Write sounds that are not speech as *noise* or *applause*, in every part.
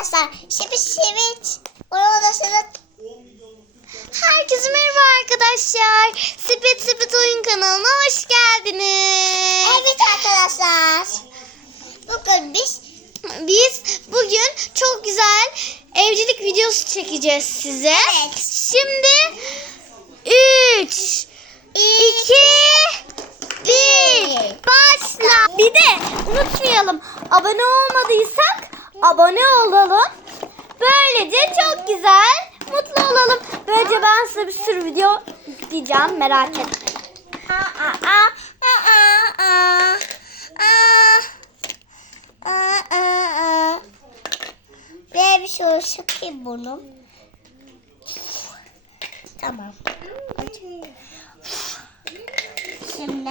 arkadaşlar. Şimdi simit oyun odasını Herkese merhaba arkadaşlar. Sepet Sepet Oyun kanalına hoş geldiniz. Evet arkadaşlar. Bugün biz Biz bugün çok güzel evcilik videosu çekeceğiz size. Evet. Şimdi 3, 2, 1, başla. Bir de unutmayalım abone olmadıysak abone olalım. Böylece çok güzel mutlu olalım. Böylece ben size bir sürü video yükleyeceğim merak etmeyin. Ben bir şey sıkayım bunu. Tamam. Şimdi.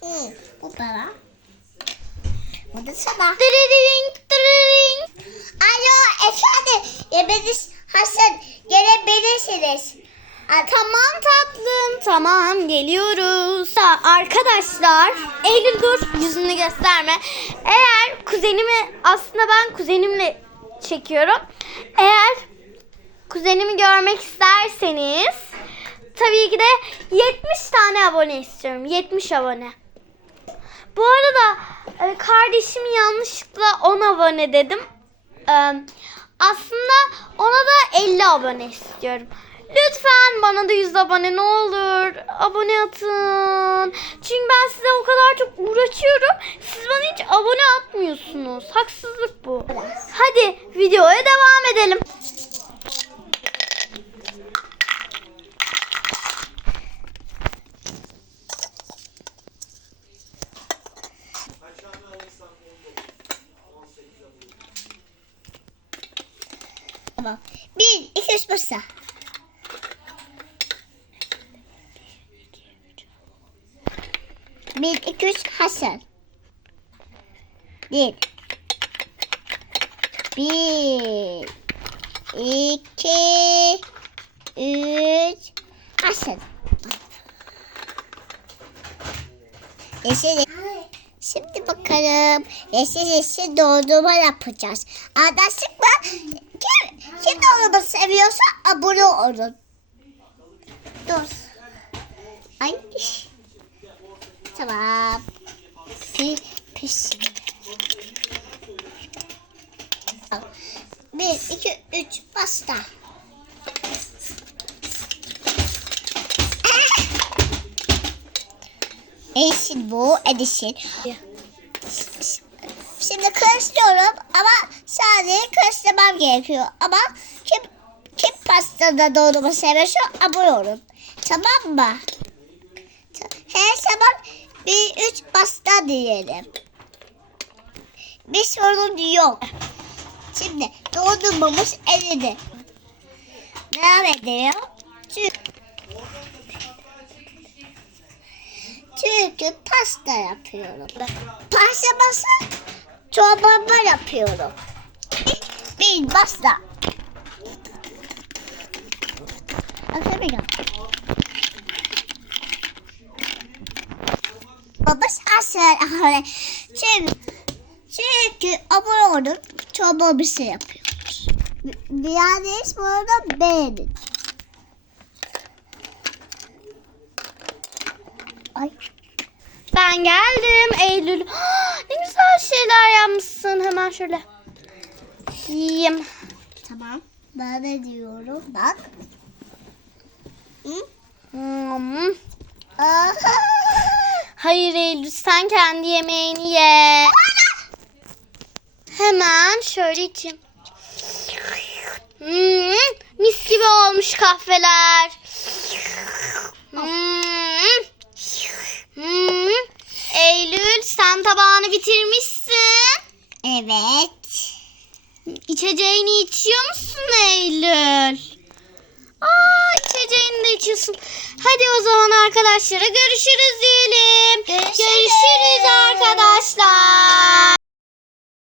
Hı, bu bana. Bu da sana. Dırırıng, dırırıng. Alo efendim. Yemeniz Hasan gelebilirsiniz. Aa, Tamam tatlım. Tamam geliyoruz. Arkadaşlar Eylül dur yüzünü gösterme. Eğer kuzenimi aslında ben kuzenimle çekiyorum. Eğer kuzenimi görmek isterseniz tabii ki de 70 tane abone istiyorum. 70 abone. Bu arada e, kardeşimi yanlışlıkla 10 abone dedim. Aslında ona da 50 abone istiyorum. Lütfen bana da 100 abone ne olur. Abone atın. Çünkü ben size o kadar çok uğraşıyorum. Siz bana hiç abone atmıyorsunuz. Haksızlık bu. Hadi videoya devam edelim. Tamam. Bir, iki, üç, başla. 1, 2, 3 Hasan. 1 1 2 3 Hasan. Yeşil. Şimdi bakalım. Yeşil yeşil dondurma yapacağız. Anlaştık mı? Kim, kim dondurma seviyorsa abone olun. Dur. Ay. Tamam. Bir pis. Al. Bir, iki, üç, basta. Yeşil bu, edişin. Şimdi karıştırıyorum ama sadece karıştırmam gerekiyor. Ama kim kim pastada dondurma seviyorsa abone olun. Tamam mı? Her zaman bir üç pasta diyelim. Bir sorun yok. Şimdi dondurmamız eridi. Devam ediyor. Çünkü, çünkü pasta yapıyorum. Pasta çorbamı yapıyorum. Bir pasta. Bakabilirim. Babası asıl Çünkü, çünkü abone olun çorba bir şey yapıyoruz. Yani bu arada beğenin. Ay. Ben geldim Eylül. *gasps* ne güzel şeyler yapmışsın. Hemen şöyle yiyeyim. Tamam. Ben de diyorum. Bak. Hı? Hmm. Aha. Hayır Eylül sen kendi yemeğini ye. Hemen şöyle içeyim. Hmm, mis gibi olmuş kahveler. Hmm. Hmm. Eylül sen tabağını bitirmişsin. Evet. İçeceğini içiyor musun Eylül? Aa içeceğini içiyorsun. Hadi o zaman arkadaşlara görüşürüz diyelim. Görüşürüz. görüşürüz arkadaşlar.